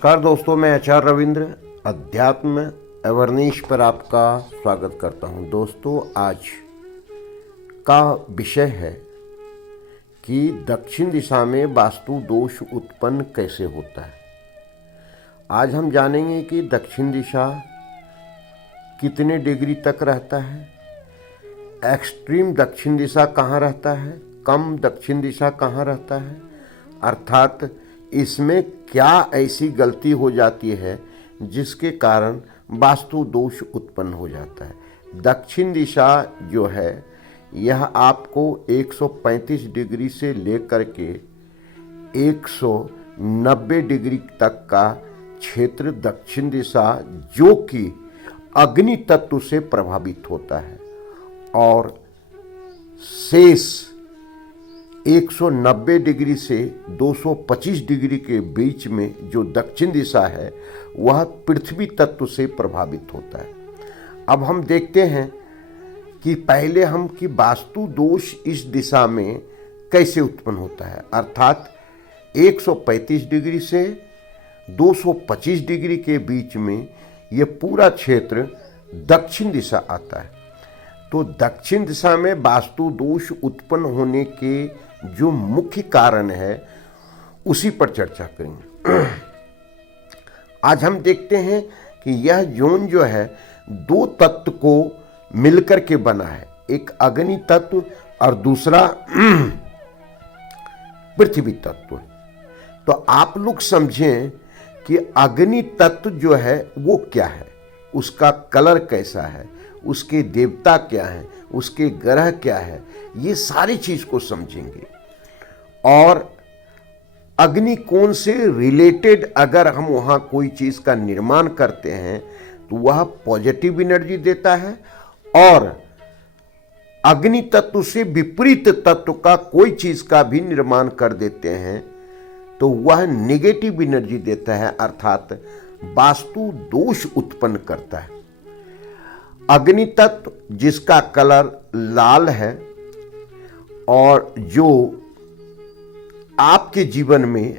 नमस्कार दोस्तों, मैं आचार्य रविंद्र अध्यात्म अवेयरनेस पर आपका स्वागत करता हूं। दोस्तों, आज का विषय है कि दक्षिण दिशा में वास्तु दोष उत्पन्न कैसे होता है। आज हम जानेंगे कि दक्षिण दिशा कितने डिग्री तक रहता है, एक्सट्रीम दक्षिण दिशा कहाँ रहता है, कम दक्षिण दिशा कहाँ रहता है, अर्थात इसमें क्या ऐसी गलती हो जाती है जिसके कारण वास्तु दोष उत्पन्न हो जाता है। दक्षिण दिशा जो है यह आपको 135 डिग्री से लेकर के 190 डिग्री तक का क्षेत्र दक्षिण दिशा जो कि अग्नि तत्व से प्रभावित होता है और शेष 190 डिग्री से 225 डिग्री के बीच में जो दक्षिण दिशा है वह पृथ्वी तत्व से प्रभावित होता है। अब हम देखते हैं कि पहले हम कि वास्तु दोष इस दिशा में कैसे उत्पन्न होता है, अर्थात 135 डिग्री से 225 डिग्री के बीच में ये पूरा क्षेत्र दक्षिण दिशा आता है। तो दक्षिण दिशा में वास्तु दोष उत्पन्न होने के जो मुख्य कारण है उसी पर चर्चा करेंगे। आज हम देखते हैं कि यह जोन जो है दो तत्व को मिलकर के बना है, एक अग्नि तत्व और दूसरा पृथ्वी तत्व। तो आप लोग समझें कि अग्नि तत्व जो है वो क्या है, उसका कलर कैसा है, उसके देवता क्या हैं, उसके ग्रह क्या है, ये सारी चीज को समझेंगे। और अग्नि कोण से रिलेटेड अगर हम वहाँ कोई चीज का निर्माण करते हैं तो वह पॉजिटिव एनर्जी देता है, और अग्नि तत्व से विपरीत तत्व का कोई चीज का भी निर्माण कर देते हैं तो वह नेगेटिव एनर्जी देता है, अर्थात वास्तु दोष उत्पन्न करता है। अग्नि तत्व जिसका कलर लाल है और जो आपके जीवन में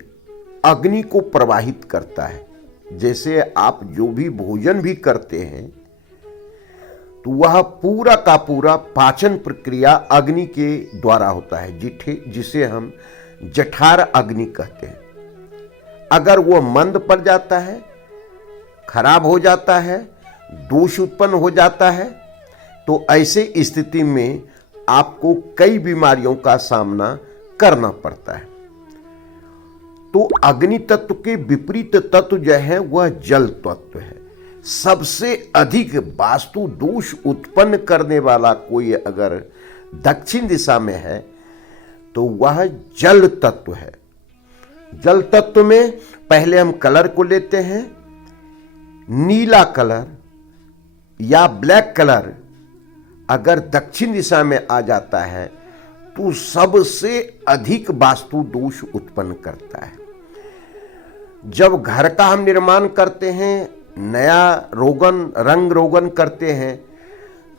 अग्नि को प्रवाहित करता है, जैसे आप जो भी भोजन भी करते हैं तो वह पूरा का पूरा पाचन प्रक्रिया अग्नि के द्वारा होता है, जिसे हम जठार अग्नि कहते हैं। अगर वो मंद पड़ जाता है, खराब हो जाता है, दोष उत्पन्न हो जाता है तो ऐसे स्थिति में आपको कई बीमारियों का सामना करना पड़ता है। तो अग्नि तत्व के विपरीत तत्व जो है वह जल तत्व है। सबसे अधिक वास्तु दोष उत्पन्न करने वाला कोई अगर दक्षिण दिशा में है तो वह जल तत्व है। जल तत्व में पहले हम कलर को लेते हैं। नीला कलर या ब्लैक कलर अगर दक्षिण दिशा में आ जाता है तो सबसे अधिक वास्तु दोष उत्पन्न करता है। जब घर का हम निर्माण करते हैं, नया रंग रोगन करते हैं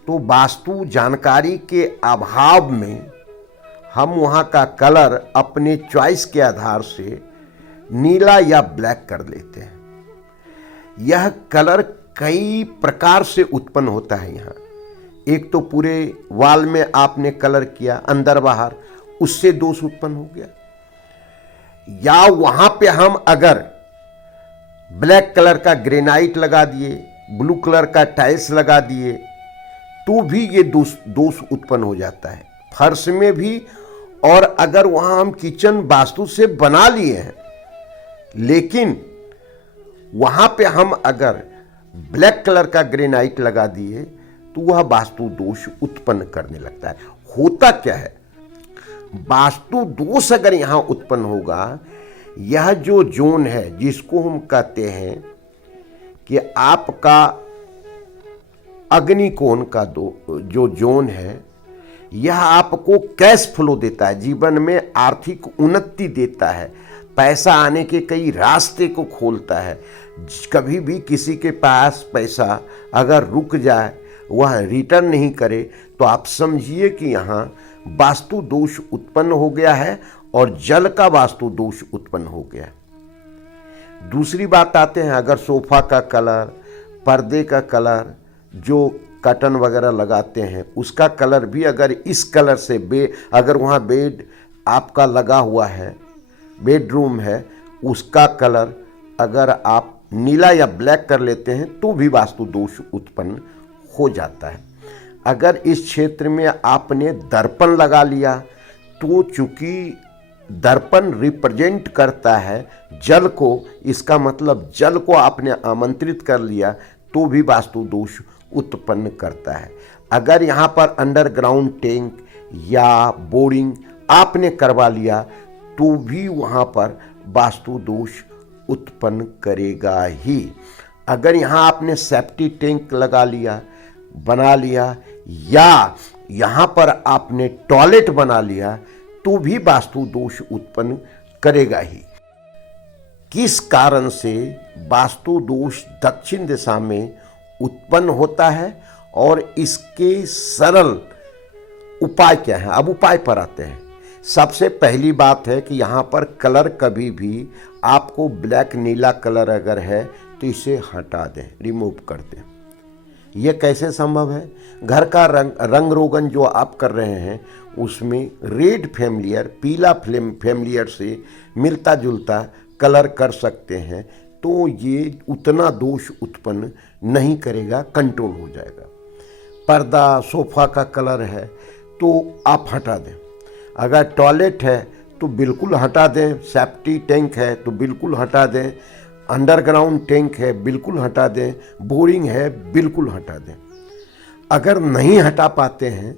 तो वास्तु जानकारी के अभाव में हम वहाँ का कलर अपने चॉइस के आधार से नीला या ब्लैक कर लेते हैं। यह कलर कई प्रकार से उत्पन्न होता है। यहाँ एक तो पूरे वॉल में आपने कलर किया अंदर बाहर, उससे दोष उत्पन्न हो गया। या वहां पे हम अगर ब्लैक कलर का ग्रेनाइट लगा दिए, ब्लू कलर का टाइल्स लगा दिए तो भी ये दोष उत्पन्न हो जाता है, फर्श में भी। और अगर वहां हम किचन वास्तु से बना लिए हैं लेकिन वहां पे हम अगर ब्लैक कलर का ग्रेनाइट लगा दिए तो वह वास्तु दोष उत्पन्न करने लगता है। होता क्या है, वास्तु दोष अगर यहां उत्पन्न होगा, यह जो जोन है जिसको हम कहते हैं कि आपका अग्नि कोण का जो जोन है, यह आपको कैश फ्लो देता है, जीवन में आर्थिक उन्नति देता है, पैसा आने के कई रास्ते को खोलता है। कभी भी किसी के पास पैसा अगर रुक जाए, वह रिटर्न नहीं करे तो आप समझिए कि यहाँ वास्तु दोष उत्पन्न हो गया है और जल का वास्तु दोष उत्पन्न हो गया। दूसरी बात आते हैं, अगर सोफ़ा का कलर, पर्दे का कलर, जो कर्टन वगैरह लगाते हैं उसका कलर भी अगर इस कलर से अगर वहाँ बेड आपका लगा हुआ है, बेडरूम है, उसका कलर अगर आप नीला या ब्लैक कर लेते हैं तो भी वास्तु दोष उत्पन्न हो जाता है। अगर इस क्षेत्र में आपने दर्पण लगा लिया तो चूंकि दर्पण रिप्रेजेंट करता है जल को, इसका मतलब जल को आपने आमंत्रित कर लिया तो भी वास्तु दोष उत्पन्न करता है। अगर यहाँ पर अंडरग्राउंड टैंक या बोरिंग आपने करवा लिया तो भी वहाँ पर वास्तु दोष उत्पन्न करेगा ही। अगर यहाँ आपने सेप्टी टैंक लगा लिया, बना लिया, या यहाँ पर आपने टॉयलेट बना लिया तो भी वास्तु दोष उत्पन्न करेगा ही। किस कारण से वास्तु दोष दक्षिण दिशा में उत्पन्न होता है और इसके सरल उपाय क्या है? अब उपाय पर आते हैं। सबसे पहली बात है कि यहाँ पर कलर कभी भी आपको ब्लैक नीला कलर अगर है तो इसे हटा दें, रिमूव कर दें। ये कैसे संभव है? घर का रंग रोगन जो आप कर रहे हैं उसमें रेड फैमिलियर, पीला फैमिलियर से मिलता जुलता कलर कर सकते हैं तो ये उतना दोष उत्पन्न नहीं करेगा, कंट्रोल हो जाएगा। पर्दा, सोफ़ा का कलर है तो आप हटा दें। अगर टॉयलेट है तो बिल्कुल हटा दें, सेप्टी टैंक है तो बिल्कुल हटा दें, अंडरग्राउंड टैंक है बिल्कुल हटा दें, बोरिंग है बिल्कुल हटा दें। अगर नहीं हटा पाते हैं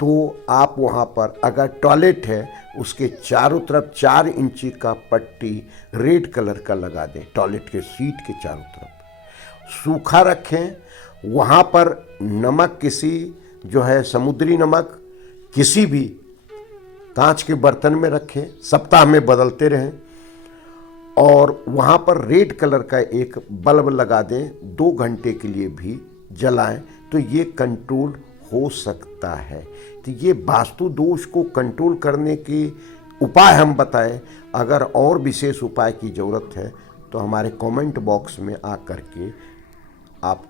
तो आप वहाँ पर अगर टॉयलेट है उसके चारों तरफ 4 इंची का पट्टी रेड कलर का लगा दें, टॉयलेट के सीट के चारों तरफ सूखा रखें। वहाँ पर नमक किसी जो है समुद्री नमक किसी भी कांच के बर्तन में रखें, सप्ताह में बदलते रहें और वहाँ पर रेड कलर का एक बल्ब लगा दें, 2 घंटे के लिए भी जलाएं तो ये कंट्रोल हो सकता है। तो ये वास्तु दोष को कंट्रोल करने के उपाय हम बताएं। अगर और विशेष उपाय की ज़रूरत है तो हमारे कमेंट बॉक्स में आ करके आप